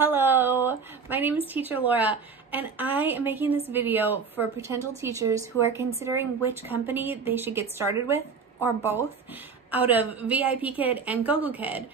Hello, my name is Teacher Laura, and I am making this video for potential teachers who are considering which company they should get started with, or both, out of VIPKID and GOGOKID.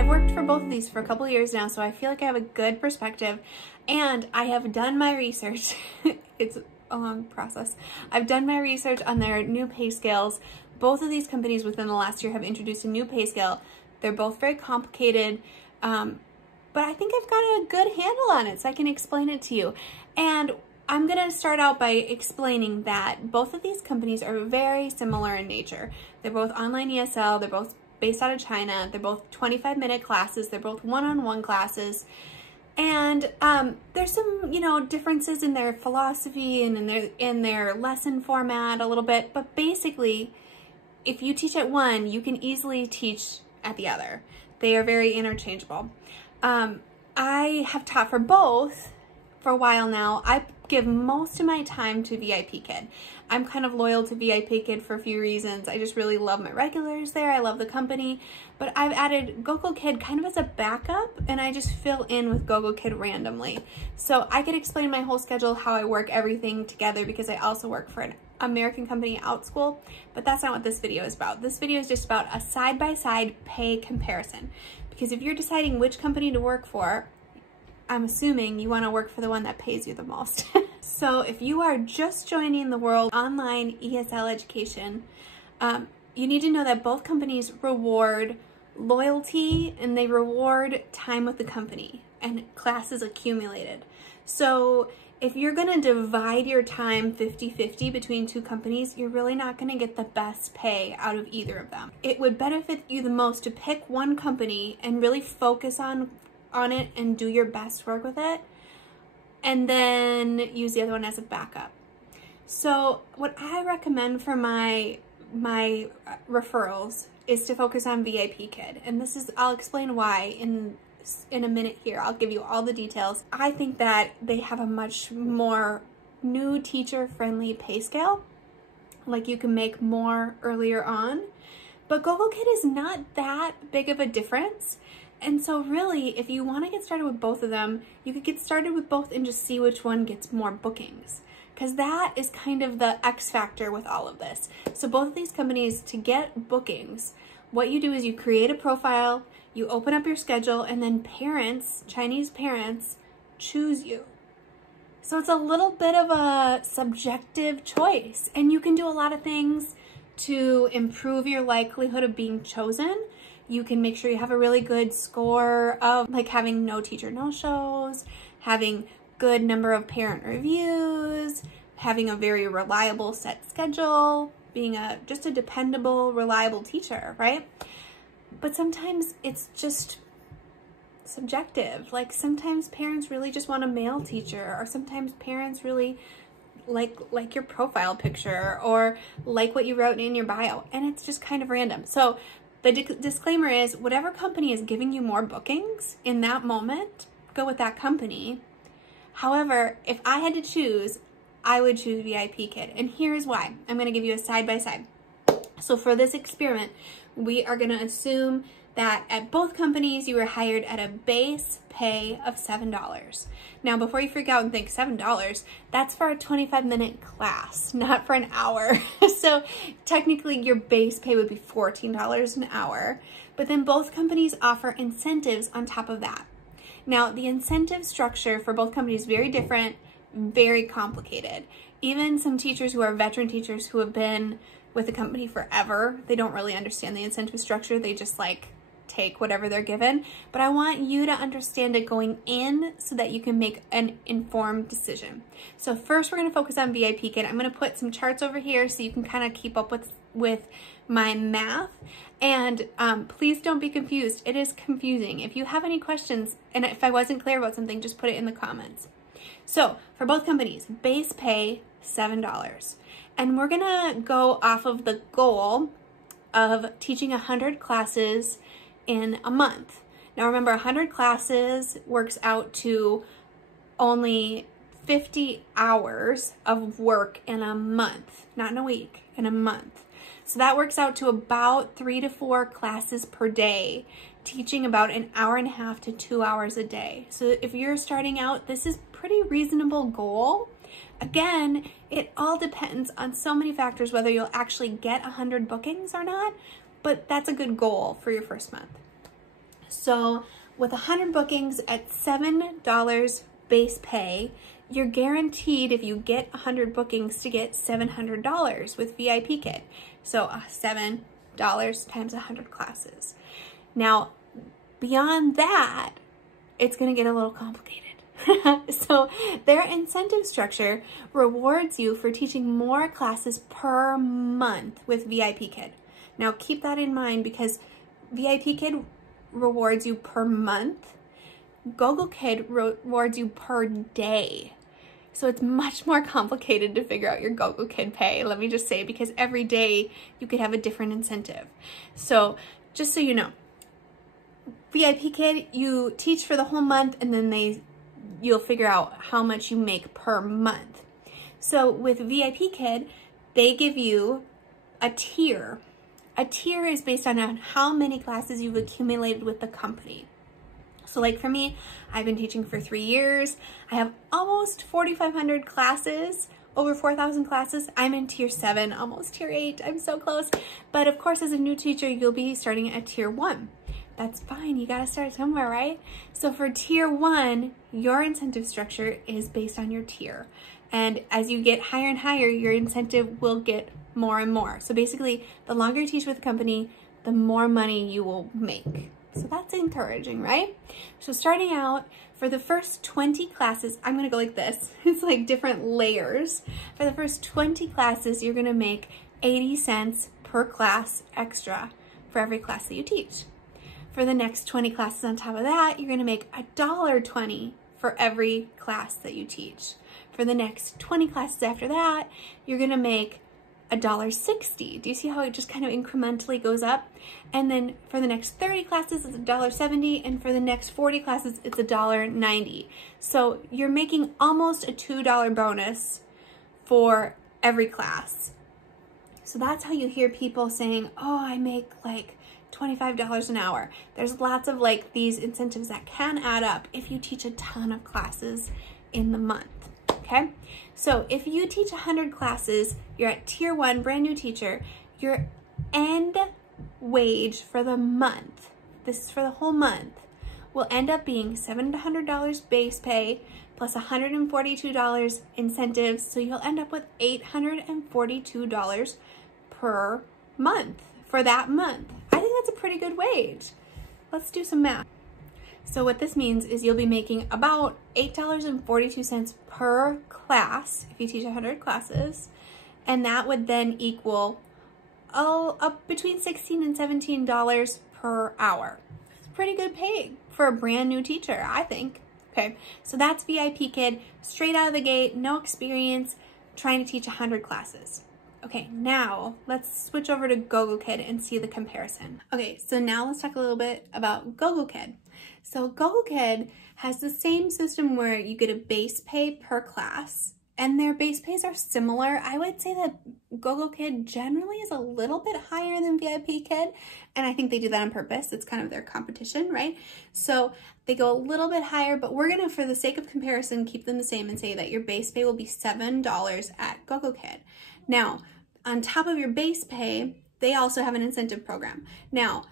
I've worked for both of these for a couple years now, so I feel like I have a good perspective, and I have done my research. It's a long process. I've done my research on their new pay scales. Both of these companies within the last year have introduced a new pay scale. They're both very complicated, but I think I've got a good handle on it, so I can explain it to you. And I'm gonna start out by explaining that both of these companies are very similar in nature. They're both online ESL, they're both based out of China, they're both 25-minute classes, they're both one-on-one classes. And there's some, differences in their philosophy and in their lesson format a little bit, but basically, if you teach at one, you can easily teach at the other. They are very interchangeable. I have taught for both for a while now. I give most of my time to VIPKID. I'm kind of loyal to VIPKID for a few reasons. I just really love my regulars there. I love the company, but I've added GOGOKID kind of as a backup, and I just fill in with GOGOKID randomly. So I could explain my whole schedule, how I work everything together, because I also work for an American company out school, but that's not what this video is about. This video is just about a side-by-side pay comparison, because if you're deciding which company to work for, I'm assuming you want to work for the one that pays you the most. So if you are just joining the world online ESL education, you need to know that both companies reward loyalty and they reward time with the company and classes accumulated. So if you're going to divide your time 50-50 between two companies, you're really not going to get the best pay out of either of them. It would benefit you the most to pick one company and really focus on it and do your best work with it, and then use the other one as a backup. So what I recommend for my referrals is to focus on VIPKID, and I'll explain why in a minute here. I'll give you all the details. I think that they have a much more new teacher friendly pay scale, like you can make more earlier on, but GOGOKID is not that big of a difference. And so really, if you want to get started with both of them, you could get started with both and just see which one gets more bookings, because that is kind of the X factor with all of this. So both of these companies, to get bookings, what you do is you create a profile, you open up your schedule, and then parents, Chinese parents, choose you. So it's a little bit of a subjective choice, and you can do a lot of things to improve your likelihood of being chosen. You can make sure you have a really good score of like having no teacher no-shows, having good number of parent reviews, having a very reliable set schedule, being just a dependable, reliable teacher, right? But sometimes it's just subjective. Like sometimes parents really just want a male teacher, or sometimes parents really like your profile picture or like what you wrote in your bio, and it's just kind of random. So the disclaimer is, whatever company is giving you more bookings in that moment, go with that company. However, if I had to choose, I would choose VIPKID, and here's why. I'm going to give you a side-by-side. So for this experiment, we are going to assume that at both companies you were hired at a base pay of $7. Now, before you freak out and think $7, that's for a 25-minute class, not for an hour. So technically your base pay would be $14 an hour, but then both companies offer incentives on top of that. Now, the incentive structure for both companies is very different, very complicated. Even some teachers who are veteran teachers who have been with the company forever, they don't really understand the incentive structure. They just take whatever they're given, but I want you to understand it going in so that you can make an informed decision. So first we're going to focus on VIPKID. I'm going to put some charts over here so you can kind of keep up with my math, and please don't be confused. It is confusing. If you have any questions, and if I wasn't clear about something, just put it in the comments. So for both companies, base pay $7, and we're going to go off of the goal of teaching 100 classes in a month. Now remember, 100 classes works out to only 50 hours of work in a month, not in a week, in a month. So that works out to about 3 to 4 classes per day, teaching about an hour and a half to 2 hours a day. So if you're starting out, this is pretty reasonable goal. Again, it all depends on so many factors, whether you'll actually get 100 bookings or not, but that's a good goal for your first month. So with 100 bookings at $7 base pay, you're guaranteed, if you get 100 bookings, to get $700 with VIPKID. So $7 times 100 classes. Now, beyond that, it's going to get a little complicated. So their incentive structure rewards you for teaching more classes per month with VIPKID. Now keep that in mind, because VIPKID rewards you per month. GoGoKid rewards you per day. So it's much more complicated to figure out your GoGoKid pay, let me just say, because every day you could have a different incentive. So just so you know, VIPKID, you teach for the whole month, and then you'll figure out how much you make per month. So with VIPKID, they give you a tier. A tier is based on how many classes you've accumulated with the company. So like for me, I've been teaching for 3 years. I have almost 4,500 classes, over 4,000 classes. I'm in tier 7, almost tier 8. I'm so close. But of course, as a new teacher, you'll be starting at tier 1. That's fine. You got to start somewhere, right? So for tier 1, your incentive structure is based on your tier. And as you get higher and higher, your incentive will get more and more. So basically, the longer you teach with the company, the more money you will make. So that's encouraging, right? So starting out, for the first 20 classes, I'm going to go like this. It's like different layers. For the first 20 classes, you're going to make 80 cents per class extra for every class that you teach. For the next 20 classes on top of that, you're going to make $1.20 for every class that you teach. For the next 20 classes after that, you're going to make $1.60. Do you see how it just kind of incrementally goes up? And then for the next 30 classes, it's $1.70, and for the next 40 classes, it's $1.90. So you're making almost a $2 bonus for every class. So that's how you hear people saying, oh, I make like $25 an hour. There's lots of like these incentives that can add up if you teach a ton of classes in the month. Okay, so if you teach 100 classes, you're at tier 1, brand new teacher, your end wage for the month, this is for the whole month, will end up being $700 base pay plus $142 incentives. So you'll end up with $842 per month for that month. I think that's a pretty good wage. Let's do some math. So what this means is you'll be making about $8.42 per class if you teach 100 classes, and that would then equal up between $16 and $17 per hour. It's pretty good pay for a brand new teacher, I think. Okay, so that's VIPKID, straight out of the gate, no experience, trying to teach 100 classes. Okay, now let's switch over to GoGoKid and see the comparison. Okay, so now let's talk a little bit about GoGoKid. So GoGoKid has the same system where you get a base pay per class, and their base pays are similar. I would say that GoGoKid generally is a little bit higher than VIPKID, and I think they do that on purpose. It's kind of their competition, right? So they go a little bit higher, but we're gonna, for the sake of comparison, keep them the same and say that your base pay will be $7 at GoGoKid. Now, on top of your base pay, they also have an incentive program. Now,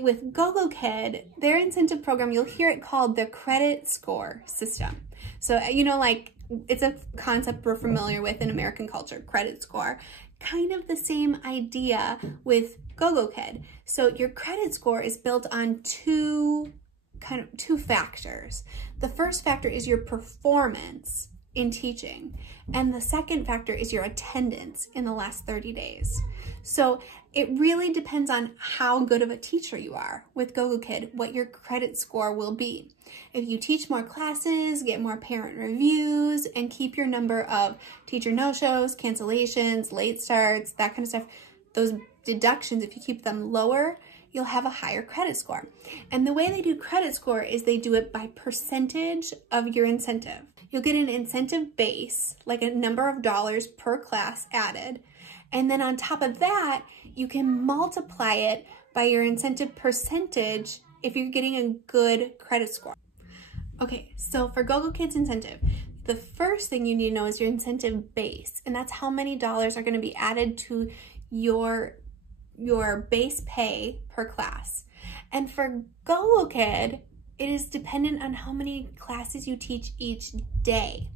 with GoGoKid, their incentive program, you'll hear it called the credit score system. So, you know, like, it's a concept we're familiar with in American culture, credit score. Kind of the same idea with GoGoKid. So your credit score is built on two factors. The first factor is your performance in teaching, and the second factor is your attendance in the last 30 days. So it really depends on how good of a teacher you are with GoGoKid, what your credit score will be. If you teach more classes, get more parent reviews, and keep your number of teacher no-shows, cancellations, late starts, that kind of stuff, those deductions, if you keep them lower, you'll have a higher credit score. And the way they do credit score is they do it by percentage of your incentive. you'll get an incentive base, like a number of dollars per class added. And then on top of that, you can multiply it by your incentive percentage if you're getting a good credit score. Okay, so for GoGoKid's incentive, the first thing you need to know is your incentive base, and that's how many dollars are going to be added to your base pay per class. And for GoGoKid, it is dependent on how many classes you teach each day.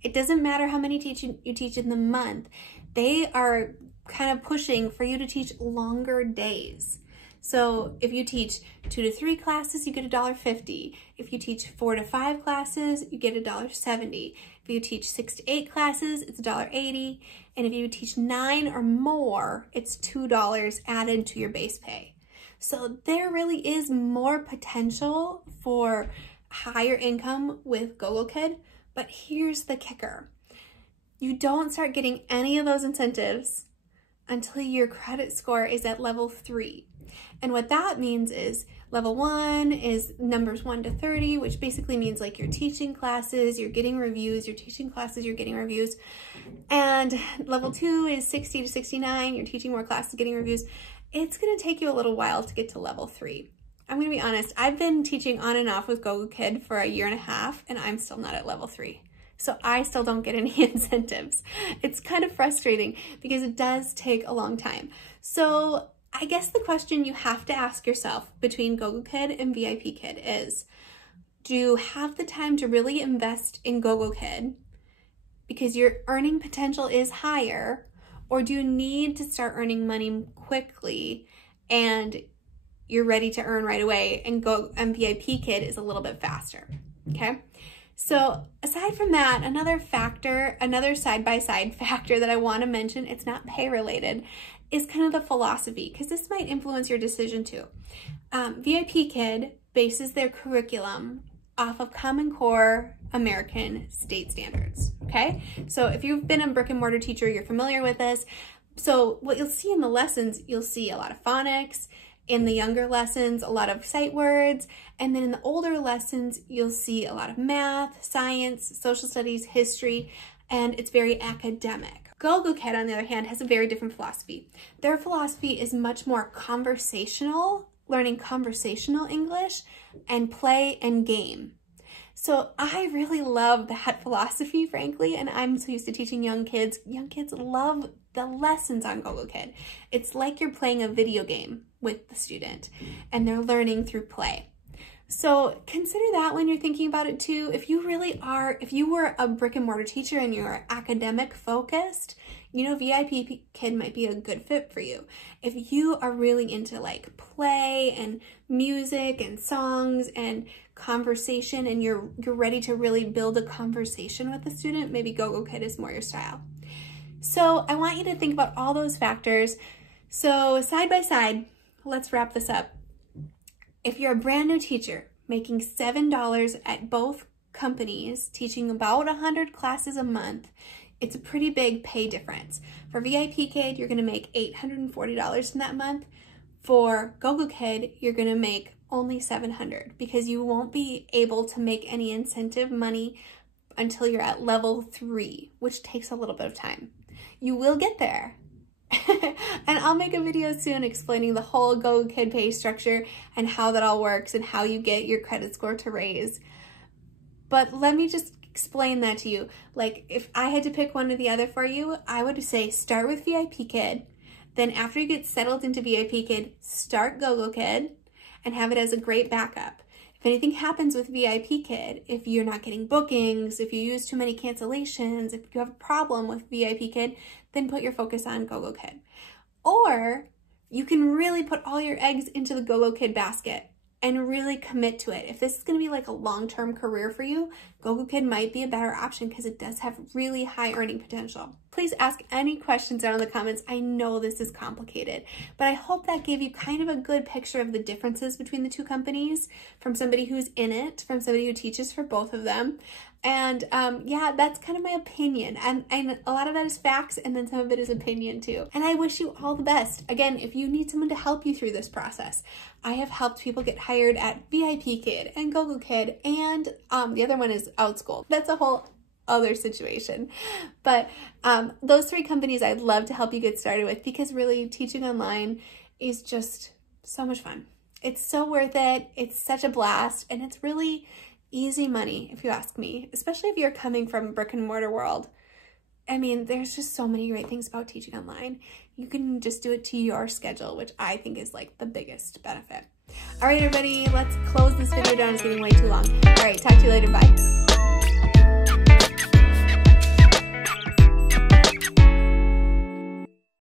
It doesn't matter how many you teach in the month. They are kind of pushing for you to teach longer days. So if you teach 2 to 3 classes, you get $1.50. If you teach 4 to 5 classes, you get $1.70. If you teach 6 to 8 classes, it's $1.80. And if you teach 9 or more, it's $2 added to your base pay. So there really is more potential for higher income with GoGoKid, but here's the kicker. You don't start getting any of those incentives until your credit score is at level 3. And what that means is level 1 is numbers 1 to 30, which basically means like you're teaching classes, you're getting reviews, you're teaching classes, you're getting reviews. And level 2 is 60 to 69, you're teaching more classes, getting reviews. It's gonna take you a little while to get to level 3. I'm gonna be honest, I've been teaching on and off with GoGoKid for 1.5 years, and I'm still not at level 3. So I still don't get any incentives. It's kind of frustrating because it does take a long time. So I guess the question you have to ask yourself between GoGoKid and VIPKid is, do you have the time to really invest in GoGoKid because your earning potential is higher, or do you need to start earning money quickly and you're ready to earn right away, and VIPKid is a little bit faster, okay? So aside from that, another side-by-side factor that I want to mention, it's not pay related, is kind of the philosophy, because this might influence your decision too. VIPKid bases their curriculum off of Common Core American state standards, okay? So if you've been a brick and mortar teacher, you're familiar with this. So what you'll see in the lessons, you'll see a lot of phonics. In the younger lessons, a lot of sight words, and then in the older lessons, you'll see a lot of math, science, social studies, history, and it's very academic. GoGoKid, on the other hand, has a very different philosophy. Their philosophy is much more conversational, learning conversational English, and play and game. So I really love that philosophy, frankly, and I'm so used to teaching young kids. Young kids love the lessons on GoGoKid. It's like you're playing a video game with the student, and they're learning through play. So consider that when you're thinking about it too. If you were a brick and mortar teacher and you're academic focused, you know, VIPKid might be a good fit for you. If you are really into like play and music and songs and conversation, and you're ready to really build a conversation with the student, maybe GoGoKid is more your style. So I want you to think about all those factors. So side by side, let's wrap this up. If you're a brand new teacher making $7 at both companies, teaching about 100 classes a month, it's a pretty big pay difference. For VIPKid, you're gonna make $840 in that month. For GoGoKid, you're gonna make only $700 because you won't be able to make any incentive money until you're at level 3, which takes a little bit of time. You will get there. And I'll make a video soon explaining the whole GoGoKid pay structure and how that all works and how you get your credit score to raise. But let me just explain that to you. Like, if I had to pick one or the other for you, I would say start with VIPKid. Then after you get settled into VIPKid, start GoGoKid and have it as a great backup. If anything happens with VIPKid, if you're not getting bookings, if you use too many cancellations, if you have a problem with VIPKid, then put your focus on GoGoKid. Or you can really put all your eggs into the GoGoKid basket and really commit to it. If this is gonna be like a long-term career for you, GoGoKid might be a better option because it does have really high earning potential. Please ask any questions down in the comments. I know this is complicated, but I hope that gave you kind of a good picture of the differences between the two companies from somebody who's in it, from somebody who teaches for both of them. And yeah, that's kind of my opinion. And a lot of that is facts, and then some of it is opinion too. And I wish you all the best. Again, if you need someone to help you through this process, I have helped people get hired at VIPKID and GoGoKid, and the other one is OutSchool. That's a whole other situation. But those 3 companies I'd love to help you get started with, because really teaching online is just so much fun. It's so worth it. It's such a blast, and it's really easy money, if you ask me, especially if you're coming from a brick and mortar world. I mean, there's just so many great things about teaching online. You can just do it to your schedule, which I think is like the biggest benefit. All right, everybody, let's close this video down. It's getting way too long. All right, talk to you later. Bye.